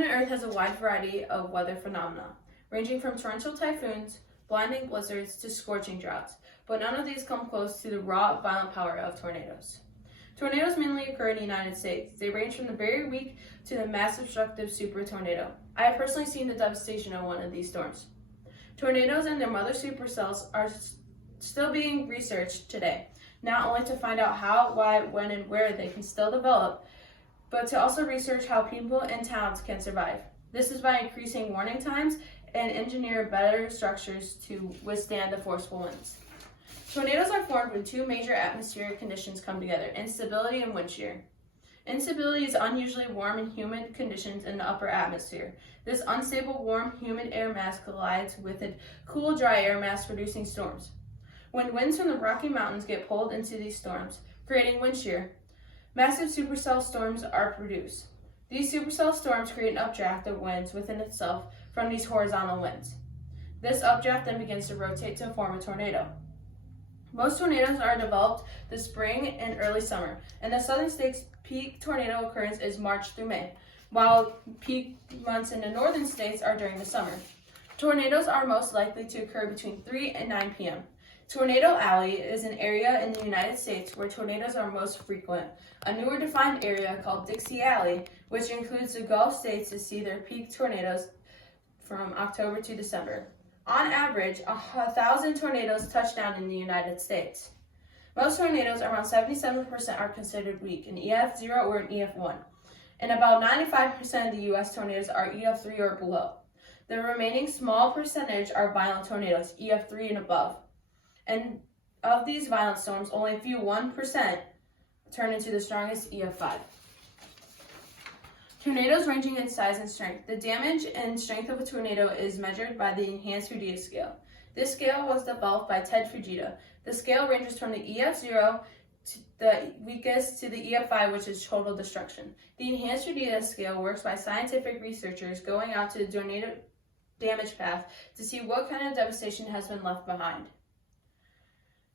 Planet Earth has a wide variety of weather phenomena, ranging from torrential typhoons, blinding blizzards, to scorching droughts, but none of these come close to the raw, violent power of tornadoes. Tornadoes mainly occur in the United States. They range from the very weak to the massive destructive super tornado. I have personally seen the devastation of one of these storms. Tornadoes and their mother supercells are still being researched today, not only to find out how, why, when, and where they can still develop, but to also research how people and towns can survive. This is by increasing warning times and engineer better structures to withstand the forceful winds. Tornadoes are formed when two major atmospheric conditions come together: instability and wind shear. Instability is unusually warm and humid conditions in the upper atmosphere. This unstable, warm, humid air mass collides with a cool, dry air mass, producing storms. When winds from the Rocky Mountains get pulled into these storms, creating wind shear, massive supercell storms are produced. These supercell storms create an updraft of winds within itself from these horizontal winds. This updraft then begins to rotate to form a tornado. Most tornadoes are developed the spring and early summer. In the southern states, peak tornado occurrence is March through May, while peak months in the northern states are during the summer. Tornadoes are most likely to occur between 3 and 9 p.m. Tornado Alley is an area in the United States where tornadoes are most frequent. A newer defined area called Dixie Alley, which includes the Gulf states, to see their peak tornadoes from October to December. On average, 1,000 tornadoes touch down in the United States. Most tornadoes, around 77%, are considered weak, an Ef0 or an Ef1, and about 95% of the U.S. tornadoes are Ef3 or below. The remaining small percentage are violent tornadoes, Ef3 and above. And of these violent storms, only a few 1% turn into the strongest Ef5. Tornadoes ranging in size and strength. The damage and strength of a tornado is measured by the Enhanced Fujita scale. This scale was developed by Ted Fujita. The scale ranges from the Ef0, to the weakest, to the Ef5, which is total destruction. The Enhanced Fujita scale works by scientific researchers going out to the tornado damage path to see what kind of devastation has been left behind.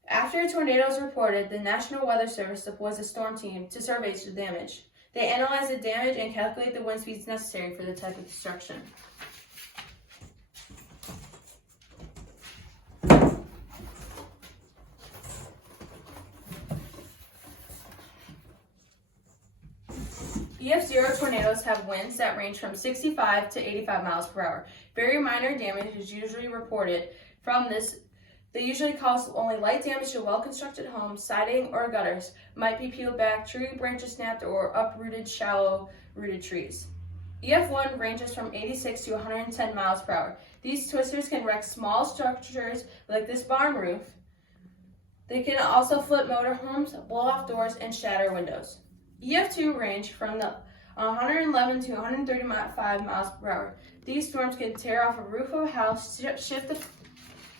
After a tornado is reported, the National Weather Service deploys a storm team to survey the damage. They analyze the damage and calculate the wind speeds necessary for the type of destruction. Ef0 tornadoes have winds that range from 65 to 85 miles per hour. Very minor damage is usually reported from this. They usually cause only light damage to well-constructed homes, siding, or gutters, might be peeled back, tree branches snapped, or uprooted shallow-rooted trees. Ef1 ranges from 86 to 110 miles per hour. These twisters can wreck small structures like this barn roof. They can also flip motorhomes, blow off doors, and shatter windows. Ef2 range from 111 to 135 miles per hour. These storms can tear off a roof of a house, shift the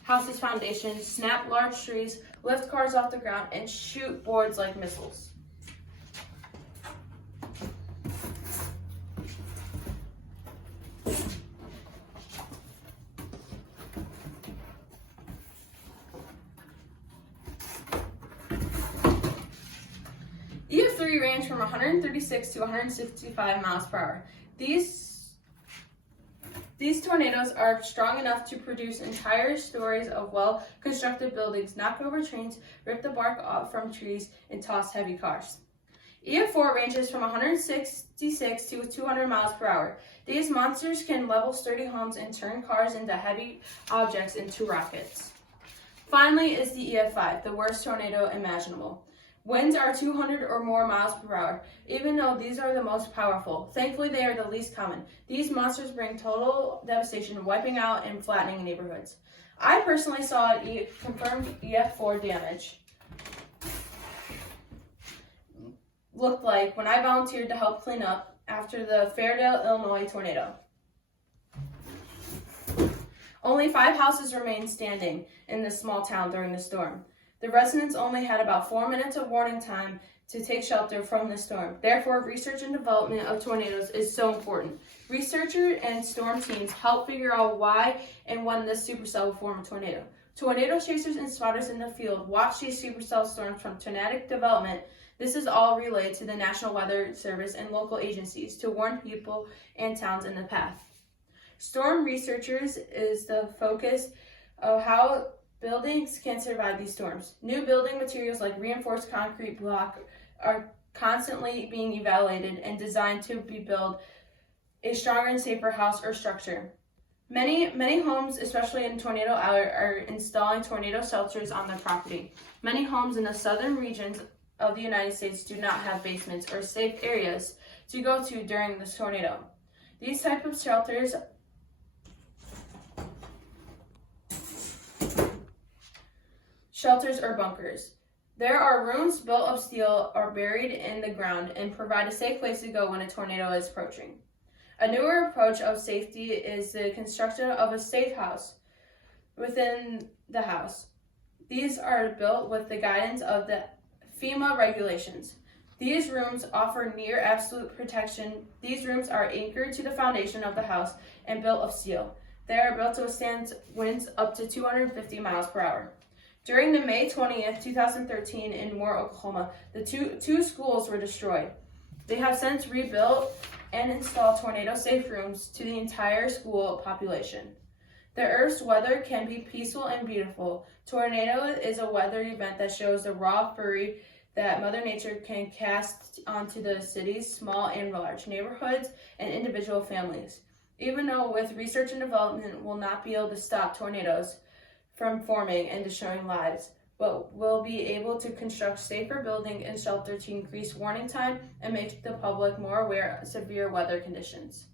house's foundation, snap large trees, lift cars off the ground, and shoot boards like missiles. Ef3 range from 136 to 165 miles per hour. These tornadoes are strong enough to produce entire stories of well-constructed buildings, knock over trains, rip the bark off from trees, and toss heavy cars. Ef4 ranges from 166 to 200 miles per hour. These monsters can level sturdy homes and turn cars into heavy objects into rockets. Finally is the Ef5, the worst tornado imaginable. Winds are 200 or more miles per hour, even though these are the most powerful. Thankfully, they are the least common. These monsters bring total devastation, wiping out and flattening neighborhoods. I personally saw confirmed Ef4 damage looked like when I volunteered to help clean up after the Fairdale, Illinois tornado. Only 5 houses remained standing in this small town during the storm. The residents only had about 4 minutes of warning time to take shelter from the storm. Therefore, research and development of tornadoes is so important. Researchers and storm teams help figure out why and when this supercell will form a tornado. Tornado chasers and spotters in the field watch these supercell storms from tornadic development This is all relayed to the National Weather Service and local agencies to warn people and towns in the path. Storm researchers is the focus of how buildings can survive these storms. New building materials like reinforced concrete block are constantly being evaluated and designed to build a stronger and safer house or structure. Many homes, especially in tornado hour, are installing tornado shelters on their property. Many homes in the southern regions of the United States do not have basements or safe areas to go to during this tornado. These type of shelters or bunkers. There are rooms built of steel or buried in the ground and provide a safe place to go when a tornado is approaching. A newer approach of safety is the construction of a safe house within the house. These are built with the guidance of the FEMA regulations. These rooms offer near absolute protection. These rooms are anchored to the foundation of the house and built of steel. They are built to withstand winds up to 250 miles per hour. During the May 20th, 2013 in Moore, Oklahoma, the two schools were destroyed. They have since rebuilt and installed tornado-safe rooms to the entire school population. The Earth's weather can be peaceful and beautiful. Tornado is a weather event that shows the raw fury that Mother Nature can cast onto the cities, small and large, neighborhoods, and individual families. Even though with research and development will not be able to stop tornadoes from forming and destroying lives, but will be able to construct safer building and shelter to increase warning time and make the public more aware of severe weather conditions.